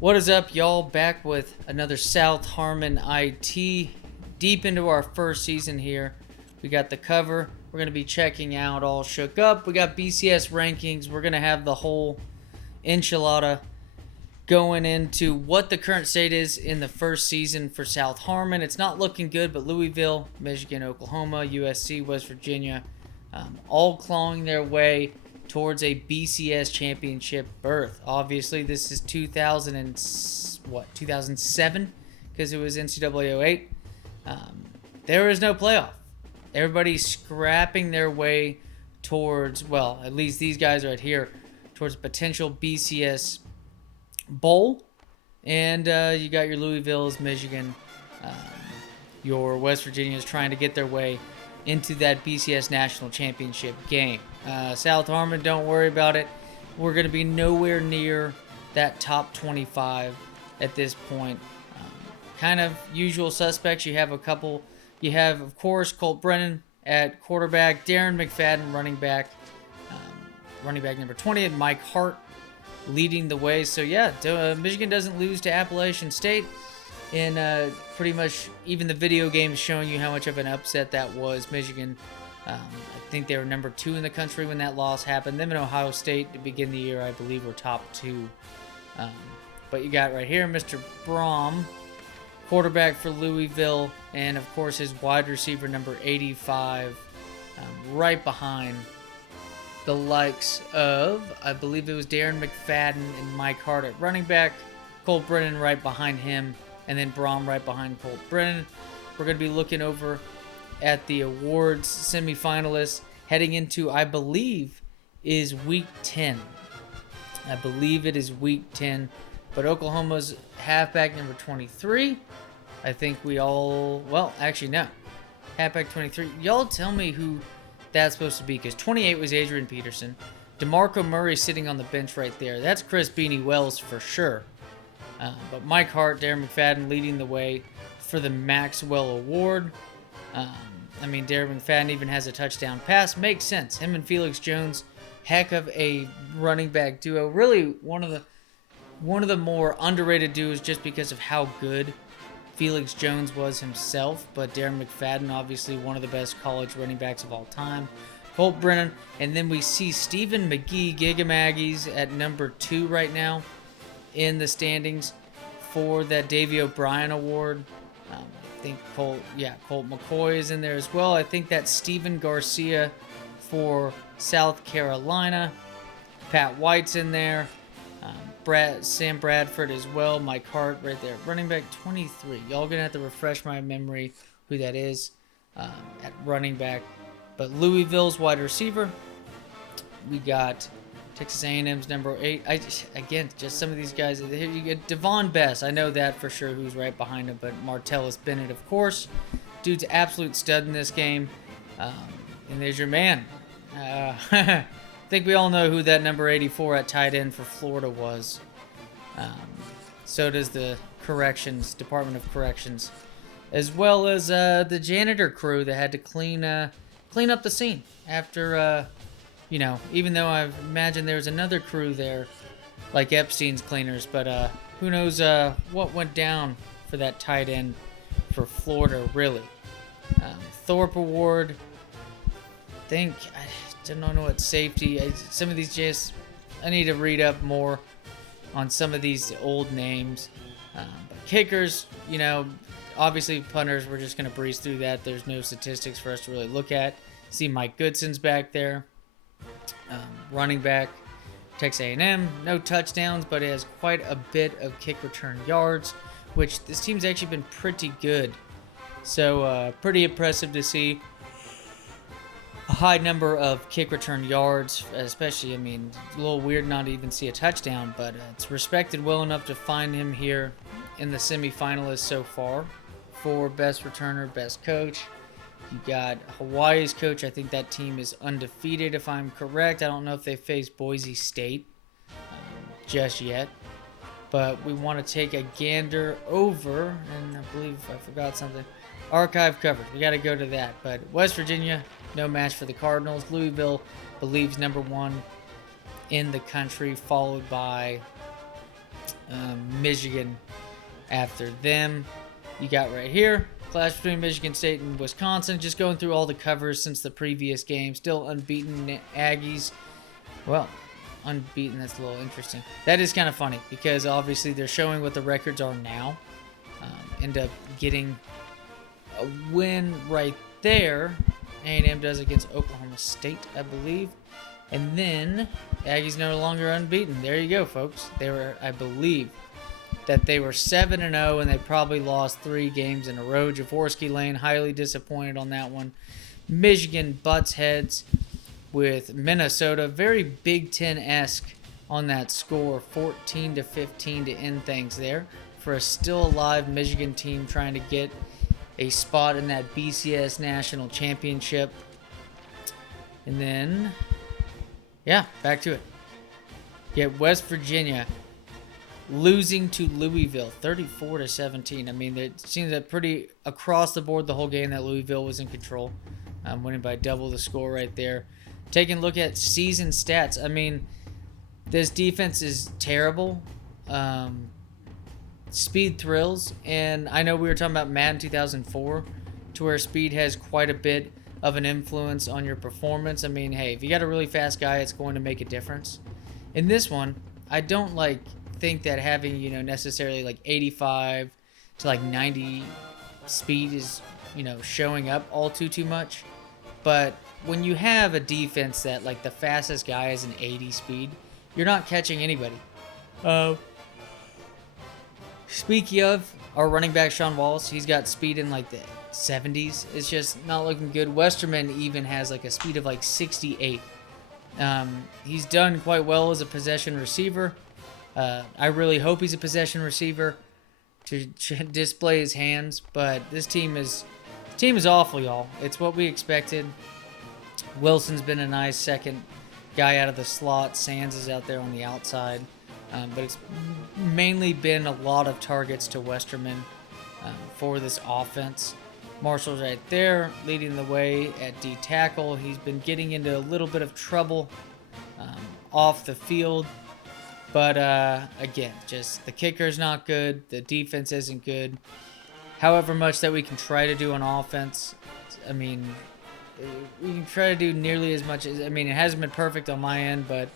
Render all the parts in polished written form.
What is up, y'all? Back with another South Harmon IT. Deep into our first season here. We got the cover. We're going to be checking out All Shook Up. We got BCS rankings. We're going to have the whole enchilada going into what the current state is in the first season for South Harmon. It's not looking good, but Louisville, Michigan, Oklahoma, USC, West Virginia, all clawing their way towards a BCS championship berth. Obviously, this is 2007, because it was NCAA 08. There is no playoff. Everybody's scrapping their way towards, well, at least these guys right here, towards potential BCS bowl. And you got your Louisville's, Michigan, your West Virginia's trying to get their way into that BCS national championship game. South Harmon, don't worry about it. We're going to be nowhere near that top 25 at this point. Kind of usual suspects. You have a couple. You have, of course, Colt Brennan at quarterback, Darren McFadden running back number 20, and Mike Hart leading the way. So yeah, Michigan doesn't lose to Appalachian State. And pretty much even the video game showing you how much of an upset that was. Michigan, I think they were number 2 in the country when that loss happened. Them and Ohio State to begin the year, I believe, were top 2. But you got right here Mr. Brom, quarterback for Louisville, and of course his wide receiver number 85, right behind the likes of, I believe it was Darren McFadden and Mike Hart at running back, Colt Brennan right behind him, and then Brom right behind Colt Brennan. We're going to be looking over at the awards semifinalists heading into, I believe, is week 10. I believe it is week 10. But Oklahoma's halfback number 23. I think we all, well, actually, no. Halfback 23. Y'all tell me who that's supposed to be, because 28 was Adrian Peterson. DeMarco Murray sitting on the bench right there. That's Chris Beanie Wells for sure. But Mike Hart, Darren McFadden leading the way for the Maxwell Award. Darren McFadden even has a touchdown pass. Makes sense. Him and Felix Jones, heck of a running back duo. Really one of the more underrated duos just because of how good Felix Jones was himself. But Darren McFadden, obviously one of the best college running backs of all time. Colt Brennan. And then we see Stephen McGee, Gigamaggies, at number 2 right now in the standings for that Davey O'Brien Award. I think Colt McCoy is in there as well. I think that's Stephen Garcia for South Carolina. Pat White's in there. Sam Bradford as well. Mike Hart right there. Running back 23. Y'all gonna have to refresh my memory who that is at running back. But Louisville's wide receiver. We got Texas A&M's number 8. Just some of these guys. Here you get Devon Bess. I know that for sure who's right behind him. But Martellus Bennett, of course. Dude's absolute stud in this game. And there's your man. I think we all know who that number 84 at tight end for Florida was. So does the Department of Corrections. As well as the janitor crew that had to clean up the scene after... even though I imagine there's another crew there, like Epstein's cleaners, but who knows what went down for that tight end for Florida, really. Thorpe Award, I don't know what safety. Some of these I need to read up more on some of these old names. But kickers, obviously punters, we're just going to breeze through that. There's no statistics for us to really look at. See Mike Goodson's back there. Running back, Texas A&M, no touchdowns, but it has quite a bit of kick return yards, which this team's actually been pretty good. So pretty impressive to see a high number of kick return yards, especially, a little weird not to even see a touchdown, but it's respected well enough to find him here in the semifinalists so far for best returner, best coach. You got Hawaii's coach. I think that team is undefeated, if I'm correct. I don't know if they faced Boise State just yet. But we want to take a gander over, and I believe I forgot something. Archive coverage. We got to go to that. But West Virginia, no match for the Cardinals. Louisville believes number 1 in the country, followed by Michigan after them. You got right here, clash between Michigan State and Wisconsin. Just going through all the covers since the previous game. Still unbeaten Aggies. Well, unbeaten, that's a little interesting. That is kind of funny because obviously they're showing what the records are now. End up getting a win right there. A&M does against Oklahoma State, I believe. And then Aggies no longer unbeaten. There you go, folks. They were, I believe, that they were 7-0 and they probably lost 3 games in a row. Jaworski Lane highly disappointed on that one. Michigan butts heads with Minnesota. Very Big Ten-esque on that score, 14-15 to end things there for a still alive Michigan team trying to get a spot in that BCS National Championship. And then, yeah, back to it. Get West Virginia losing to Louisville, 34-17. I mean, it seems that pretty across the board the whole game that Louisville was in control, winning by double the score right there. Taking a look at season stats, I mean, this defense is terrible. Speed thrills, and I know we were talking about Madden 2004, to where speed has quite a bit of an influence on your performance. I mean, hey, if you got a really fast guy, it's going to make a difference. In this one, I don't think that having, necessarily 85 to 90 speed is, showing up all too much. But when you have a defense that the fastest guy is an 80 speed, you're not catching anybody. Speaking of our running back, Sean Wallace, he's got speed in the 70s. It's just not looking good. Westerman even has a speed of 68. He's done quite well as a possession receiver. I really hope he's a possession receiver to display his hands, but this team is awful, y'all. It's what we expected. Wilson's been a nice second guy out of the slot. Sands is out there on the outside. But it's mainly been a lot of targets to Westerman for this offense. Marshall's right there, leading the way at D tackle. He's been getting into a little bit of trouble off the field. But again, just the kicker's not good. The defense isn't good. However much that we can try to do on offense, I mean, we can try to do nearly as much as, it hasn't been perfect on my end, but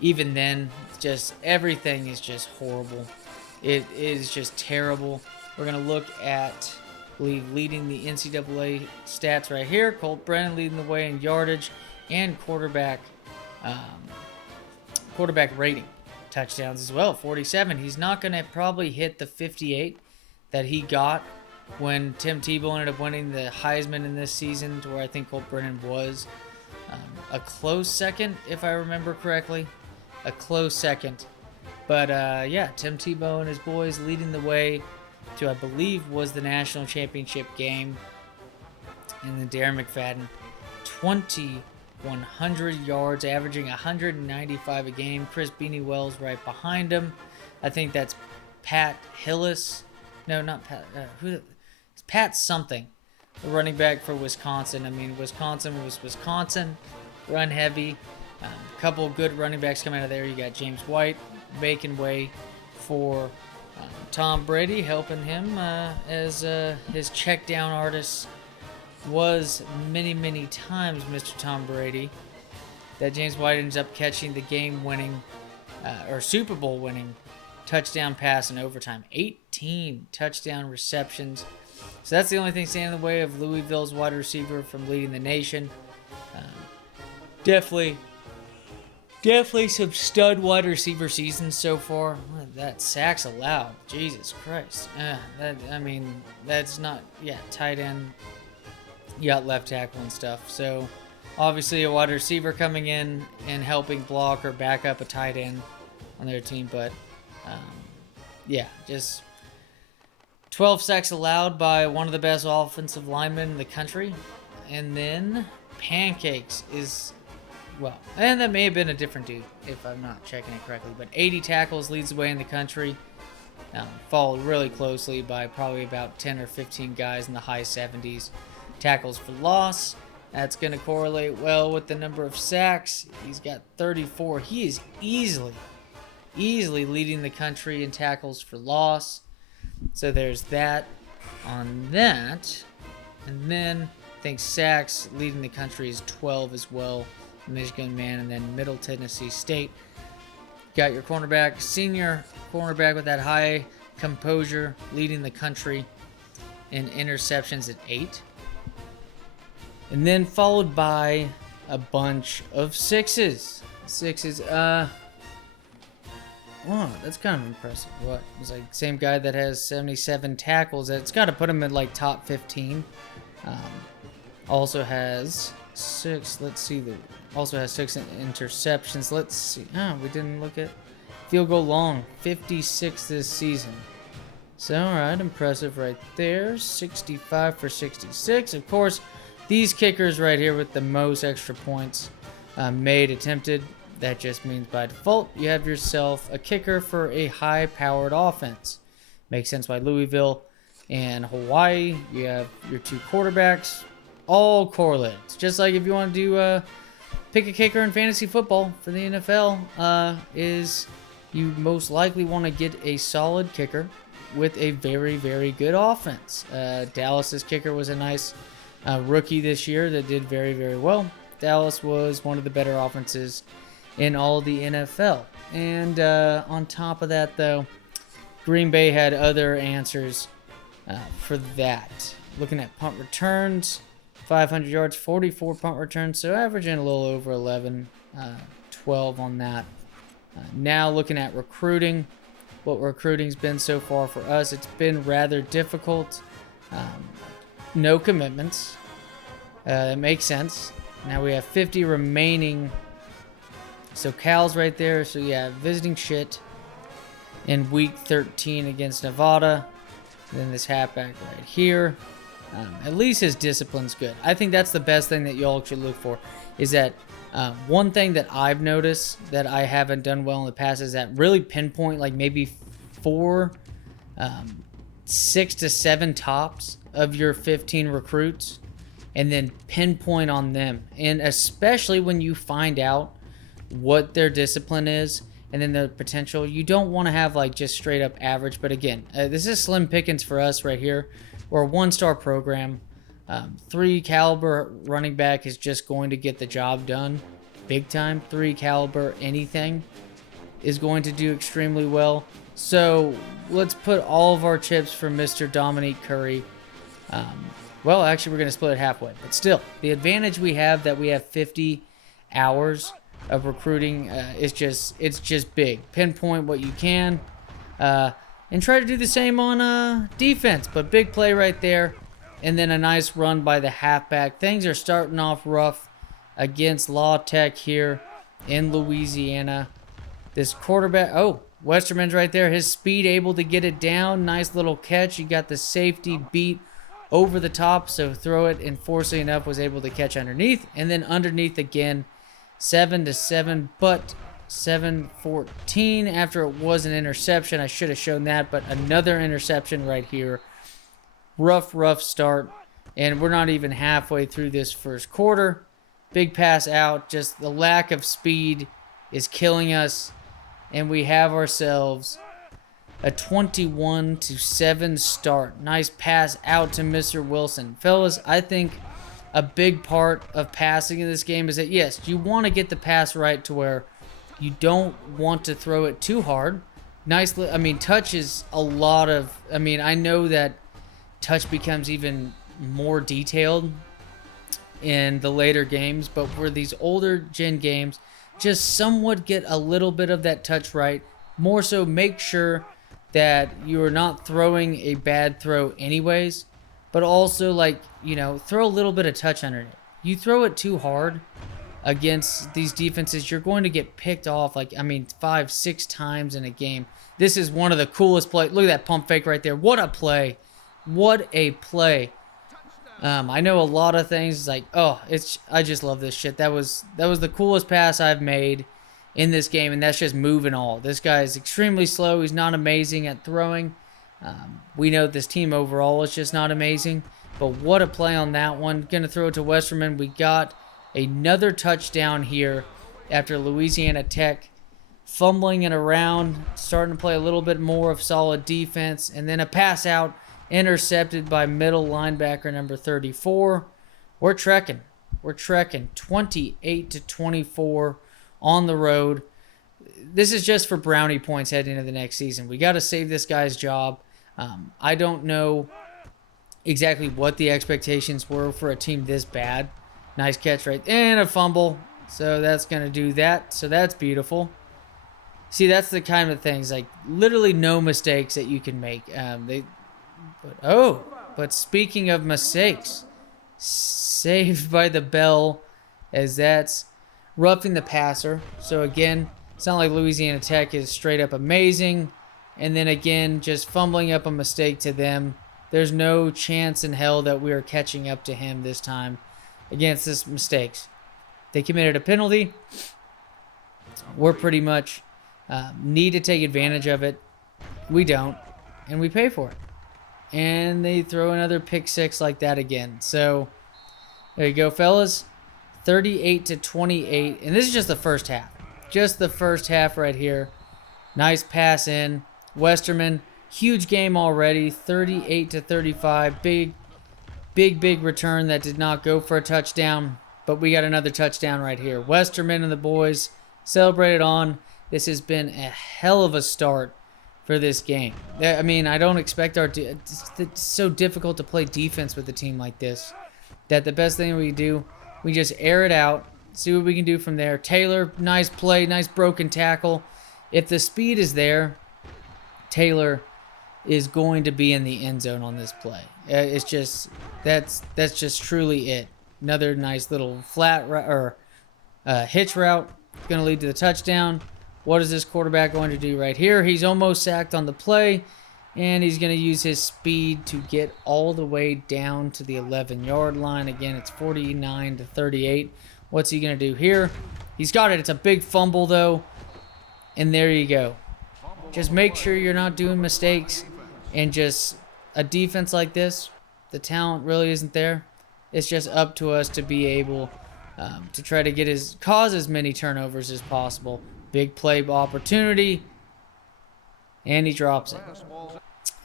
even then, just everything is just horrible. It is just terrible. We're going to look at, I believe, leading the NCAA stats right here. Colt Brennan leading the way in yardage and quarterback rating. Touchdowns as well, 47. He's not going to probably hit the 58 that he got when Tim Tebow ended up winning the Heisman in this season, to where I think Colt Brennan was a close second, if I remember correctly. A close second. But, yeah, Tim Tebow and his boys leading the way to, I believe, was the national championship game. And then Darren McFadden, 2,100 yards, averaging 195 a game. Chris Beanie Wells right behind him. I think that's Pat Hillis. No, not Pat. It's Pat something. The running back for Wisconsin. Wisconsin was Wisconsin. Run heavy. A couple good running backs coming out of there. You got James White making way for Tom Brady, helping him as his check down artist was many times Mr. Tom Brady. That James White ends up catching the game-winning or Super Bowl-winning touchdown pass in overtime. 18 touchdown receptions. So that's the only thing standing in the way of Louisville's wide receiver from leading the nation. Definitely some stud wide receiver seasons so far. That sacks allowed. Jesus Christ. That's not, tight end. You got left tackle and stuff. So, obviously a wide receiver coming in and helping block or back up a tight end on their team. But, just 12 sacks allowed by one of the best offensive linemen in the country. And then Pancakes is, and that may have been a different dude if I'm not checking it correctly. But 80 tackles leads the way in the country. Followed really closely by probably about 10 or 15 guys in the high 70s. Tackles for loss. That's going to correlate well with the number of sacks. He's got 34. He is easily easily leading the country in tackles for loss. So there's that on that. And then I think sacks leading the country is 12 as well. Michigan man, and then Middle Tennessee State. Got your cornerback, senior cornerback with that high composure, leading the country in interceptions at 8. And then followed by a bunch of sixes. Wow, that's kind of impressive. What? It's like same guy that has 77 tackles. It's got to put him in like top 15. Also has 6. Let's see. Also has 6 interceptions. Let's see. We didn't look at field goal long. 56 this season. So, all right, impressive right there. 65 for 66. Of course, these kickers right here with the most extra points made, attempted. That just means by default you have yourself a kicker for a high-powered offense. Makes sense by Louisville and Hawaii. You have your 2 quarterbacks, all correlates. Just like if you want to do pick a kicker in fantasy football for the NFL, is you most likely want to get a solid kicker with a very, very good offense. Dallas's kicker was a nice rookie this year that did very, very well. Dallas was one of the better offenses in all the NFL. And on top of that, though, Green Bay had other answers for that. Looking at punt returns, 500 yards, 44 punt returns, so averaging a little over 11, 12 on that. Now looking at recruiting, what recruiting's been so far for us, it's been rather difficult. No commitments. It makes sense. Now we have 50 remaining. So Cal's right there. So yeah, visiting shit in week 13 against Nevada. And then this halfback right here. At least his discipline's good. I think that's the best thing that y'all should look for. Is that one thing that I've noticed that I haven't done well in the past is that really pinpoint like maybe 6 to 7 tops of your 15 recruits and then pinpoint on them. And especially when you find out what their discipline is and then their potential, you don't want to have like just straight up average. But again, this is slim pickings for us right here. We're a 1-star program. 3 caliber running back is just going to get the job done big time. 3 caliber anything is going to do extremely well. So let's put all of our chips for Mr. Dominique Curry. Well, actually, we're going to split it halfway. But still, the advantage we have that we have 50 hours of recruiting is just big. Pinpoint what you can and try to do the same on defense. But big play right there. And then a nice run by the halfback. Things are starting off rough against Law Tech here in Louisiana. This quarterback, Westerman's right there. His speed able to get it down. Nice little catch. You got the safety beat over the top. So throw it, and fortunately enough was able to catch underneath. And then underneath again. 7-7, but 7-14 after it was an interception. I should have shown that, but another interception right here. Rough start, and we're not even halfway through this first quarter. Big pass out, just the lack of speed is killing us, and we have ourselves a 21-7 start. Nice pass out to Mr. Wilson. Fellas, I think a big part of passing in this game is that, yes, you want to get the pass right to where you don't want to throw it too hard. Touch is a lot of, I know that touch becomes even more detailed in the later games, but for these older gen games, just somewhat get a little bit of that touch right. More so, make sure that you are not throwing a bad throw anyways, but also throw a little bit of touch under it. You throw it too hard against these defenses, you're going to get picked off 5-6 times in a game. This is one of the coolest plays. Look at that pump fake right there. What a play. What a play. I know a lot of things I just love this shit. That was the coolest pass I've made in this game, and that's just moving all. This guy is extremely slow. He's not amazing at throwing. We know this team overall is just not amazing, but what a play on that one. Gonna throw it to Westerman. We got another touchdown here after Louisiana Tech fumbling it around, starting to play a little bit more of solid defense, and then a pass out intercepted by middle linebacker number 34. We're trekking. 28-24 on the road. This is just for brownie points heading into the next season. We got to save this guy's job. I don't know exactly what the expectations were for a team this bad. Nice catch right, and a fumble. So that's going to do that. So that's beautiful. See, that's the kind of things, like literally no mistakes that you can make. But speaking of mistakes, saved by the bell, as that's roughing the passer. So again, it's not like Louisiana Tech is straight up amazing, and then again, just fumbling up a mistake to them. There's no chance in hell that we are catching up to him this time against this mistakes. They committed a penalty. We're pretty much need to take advantage of it. We don't, and we pay for it. And they throw another pick six like that again. So there you go, fellas. 38-28, and this is just the first half. Just the first half right here. Nice pass in. Westerman, huge game already. 38-35. Big return that did not go for a touchdown, but we got another touchdown right here. Westerman and the boys celebrated on. This has been a hell of a start for this game. I mean, I don't expect it's so difficult to play defense with a team like this, that the best thing we do, we just air it out, see what we can do from there. Taylor, nice play, nice broken tackle. If the speed is there, Taylor is going to be in the end zone on this play. It's just, that's just truly it. Another nice little flat hitch route, going to lead to the touchdown. What is this quarterback going to do right here? He's almost sacked on the play, and he's going to use his speed to get all the way down to the 11-yard line. Again, it's 49-38. What's he going to do here? He's got it. It's a big fumble, though, and there you go. Just make sure you're not doing mistakes, and just a defense like this, the talent really isn't there. It's just up to us to be able to try to cause as many turnovers as possible. Big play opportunity, and he drops it.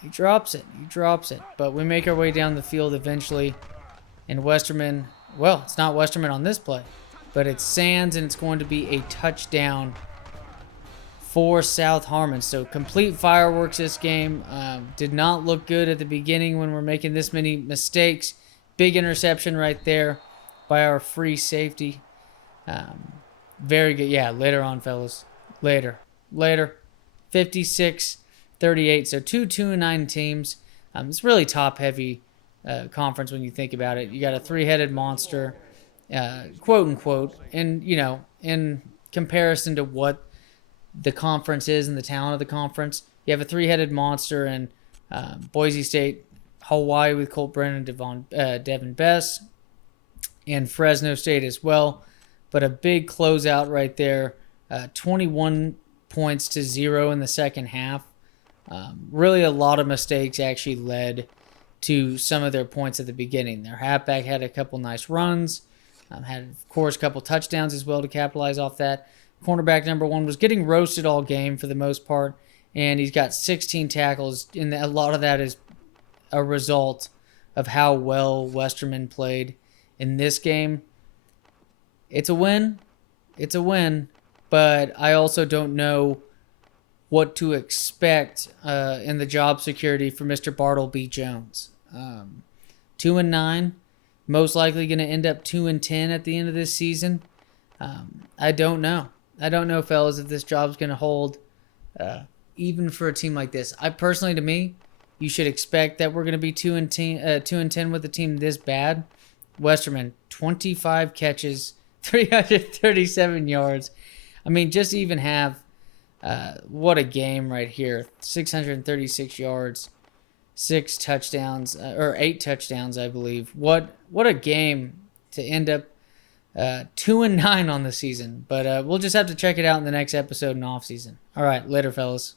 He drops it. But we make our way down the field eventually, and Westerman, well, it's not Westerman on this play, but it's Sands, and it's going to be a touchdown for South Harmon. So complete fireworks this game. Did not look good at the beginning when we're making this many mistakes. Big interception right there by our free safety. Very good. Yeah, later on, fellas. Later. 56-38. So 2-2-9 teams. It's really top-heavy conference when you think about it. You got a three-headed monster, quote-unquote, and, in comparison to what the conference is and the talent of the conference, you have a three-headed monster in Boise State, Hawaii with Colt Brennan, Devin Bess, and Fresno State as well. But a big closeout right there, 21 points to 0 in the second half. Really a lot of mistakes actually led to some of their points at the beginning. Their halfback had a couple nice runs, had, of course, a couple touchdowns as well to capitalize off that. Cornerback number 1 was getting roasted all game for the most part, and he's got 16 tackles, and a lot of that is a result of how well Westerman played in this game. It's a win, but I also don't know what to expect in the job security for Mr. Bartleby Jones. 2-9, most likely going to end up 2-10 at the end of this season. I don't know. Fellas, if this job's going to hold, even for a team like this. To me, you should expect that we're going to be 2-10 with a team this bad. Westerman, 25 catches, 337 yards. I mean, just even have what a game right here. 636 yards, 8 touchdowns, I believe. What a game to end up 2-9 on the season. But we'll just have to check it out in the next episode in off season. All right, later, fellas.